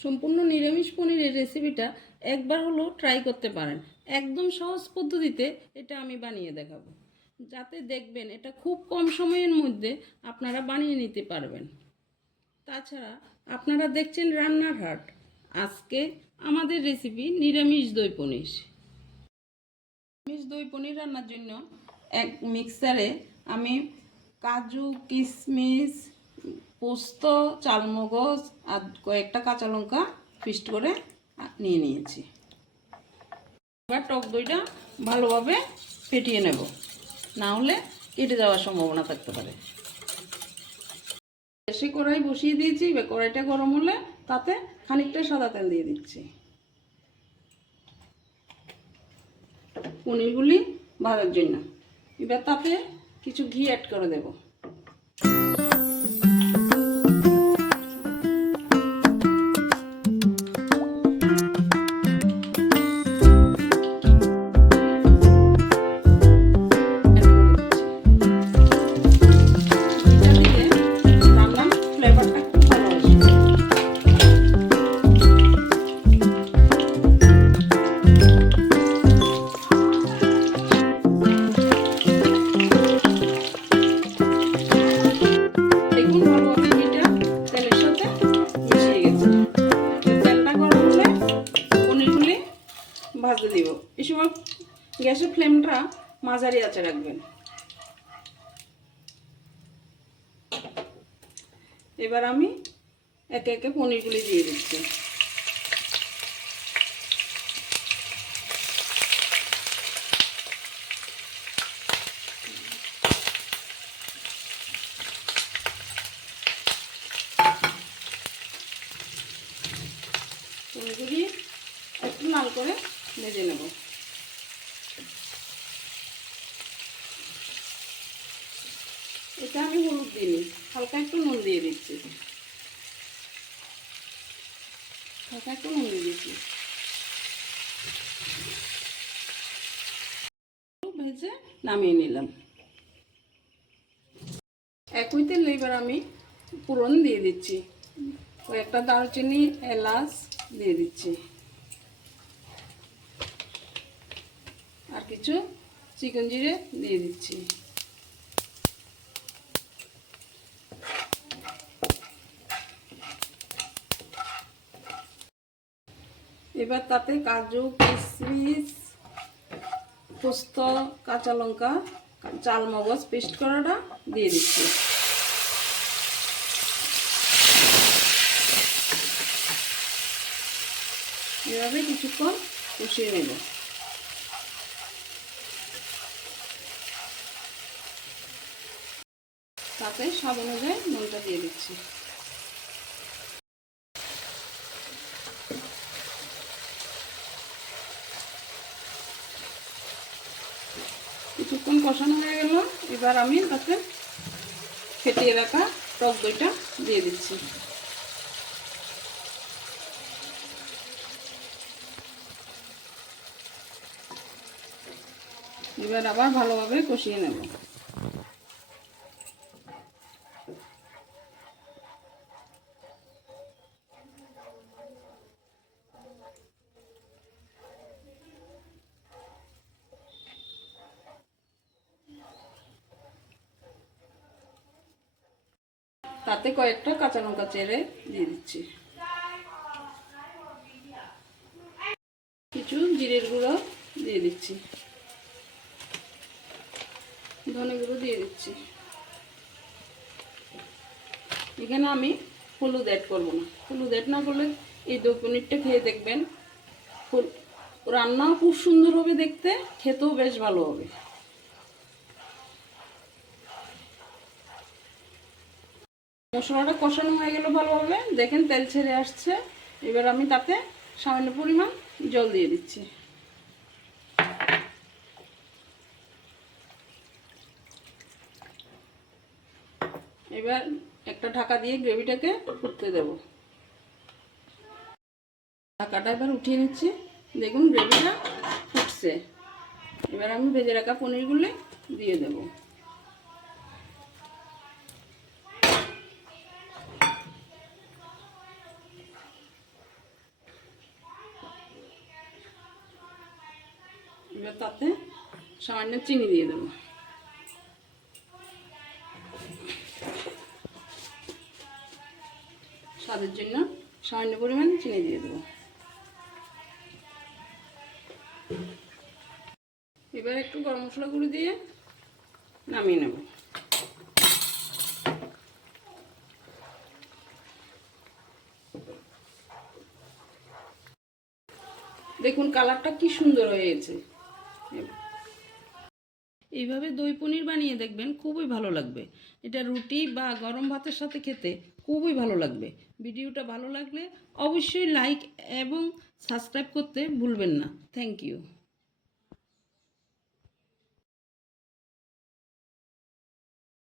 সম্পূর্ণ নিরামিষ পনিরের রেসিপিটা একবার হলেও ট্রাই করতে পারেন। একদম সহজ পদ্ধতিতে এটা আমি বানিয়ে দেখাবো। যাতে দেখবেন এটা খুব কম সময়ের মধ্যে আপনারা বানিয়ে নিতে পারবেন। তাছাড়া আপনারা দেখছেন রান্নার হাট। আজকে আমাদের রেসিপি নিরামিষ দই পনির। নিরামিষ দই পনির রান্নার জন্য এক মিক্সারে আমি কাজু কিশমিশ পোস্ত, চালমগজ আর কয়েকটা কাঁচা লঙ্কা পিস্ট করে নিয়ে নিয়েছি। এবার টক দইটা ভালোভাবে ফেটিয়ে নেব। না হলে কেটে যাওয়ার সম্ভাবনা থাকতে পারে। বেশি কড়াই বসিয়ে দিয়েছি, এবার কড়াইটা গরম হলে তাতে খানিকটা সাদা তেল দিয়ে দিচ্ছি। পনিরগুলি ভাজার জন্য। এবার তাতে কিছু ঘি অ্যাড করে দেব। সময় গ্যাসের ফ্লেমটা মাঝারি আছে রাখবেন। এবার আমি একে একে পনিরগুলি দিয়ে দিচ্ছি। পনিরগুলি একটু লাল করে ভেজে নেব। এটা আমি হলুদ দিইনি, হালকা একটু নুন দিয়ে দিচ্ছি। হালকা একটু নুন দিয়ে দিচ্ছি। ভেজে নামিয়ে নিলাম। একই তেলে এবার আমি পুরন দিয়ে দিচ্ছি। কয়েকটা দারচিনি, এলাচ দিয়ে দিচ্ছি। আর কিছু চিকেন জিরে দিয়ে দিচ্ছি। এবার তাতে কাজু কিশমিশ পোস্ত, কাঁচা লঙ্কা, চাল মগজ পেস্ট করাটা দিয়ে দিচ্ছি। এভাবে কিছুক্ষণ কষিয়ে নেব। তাতে স্বাদ অনুযায়ী নুনটা দিয়ে দিচ্ছি। কিছুক্ষণ কষানো হয়ে গেল। এবার আমি তাতে ফেটিয়ে রাখা টক দইটা দিয়ে দিচ্ছি। এবার আবার ভালোভাবে কষিয়ে নেব। তাতে কয়েকটা কাঁচা লঙ্কা চেড়ে দিয়ে দিচ্ছি। কিছু জিরের গুঁড়ো দিয়ে দিচ্ছি। ধনে গুঁড়ো দিয়ে দিচ্ছি। এখানে আমি হলুদ অ্যাড করব না। হলুদ অ্যাড না করলে এই দই পনিরটা খেয়ে দেখবেন। রান্নাও খুব সুন্দর হবে দেখতে, খেতেও বেশ ভালো হবে। মশলাটা কষানো হয়ে গেল ভালোভাবে। দেখেন তেল ছেড়ে আসছে। এবার আমি তাতে সামান্য পরিমাণ জল দিয়ে দিচ্ছি। এবার একটা ঢাকা দিয়ে গ্রেভিটাকে ফুটতে দেব। ঢাকাটা এবার উঠিয়ে নিচ্ছি। দেখুন গ্রেভিটা ফুটছে। এবার আমি ভেজে রাখা পনিরগুলি দিয়ে দেবো। এবার তাতে সামান্য চিনি দিয়ে দেবো। স্বাদের জন্য সামান্য পরিমাণ চিনি দিয়ে দেবো। এবার একটু গরম মশলা গুঁড়ো দিয়ে নামিয়ে নেব। দেখুন কালারটা কি সুন্দর হয়েছে। এইভাবে দই পনির বানিয়ে দেখবেন খুবই ভালো লাগবে। এটা রুটি বা গরম ভাতের সাথে খেতে খুবই ভালো লাগবে। ভিডিওটা ভালো লাগলে অবশ্যই লাইক এবং সাবস্ক্রাইব করতে ভুলবেন না। Thank you.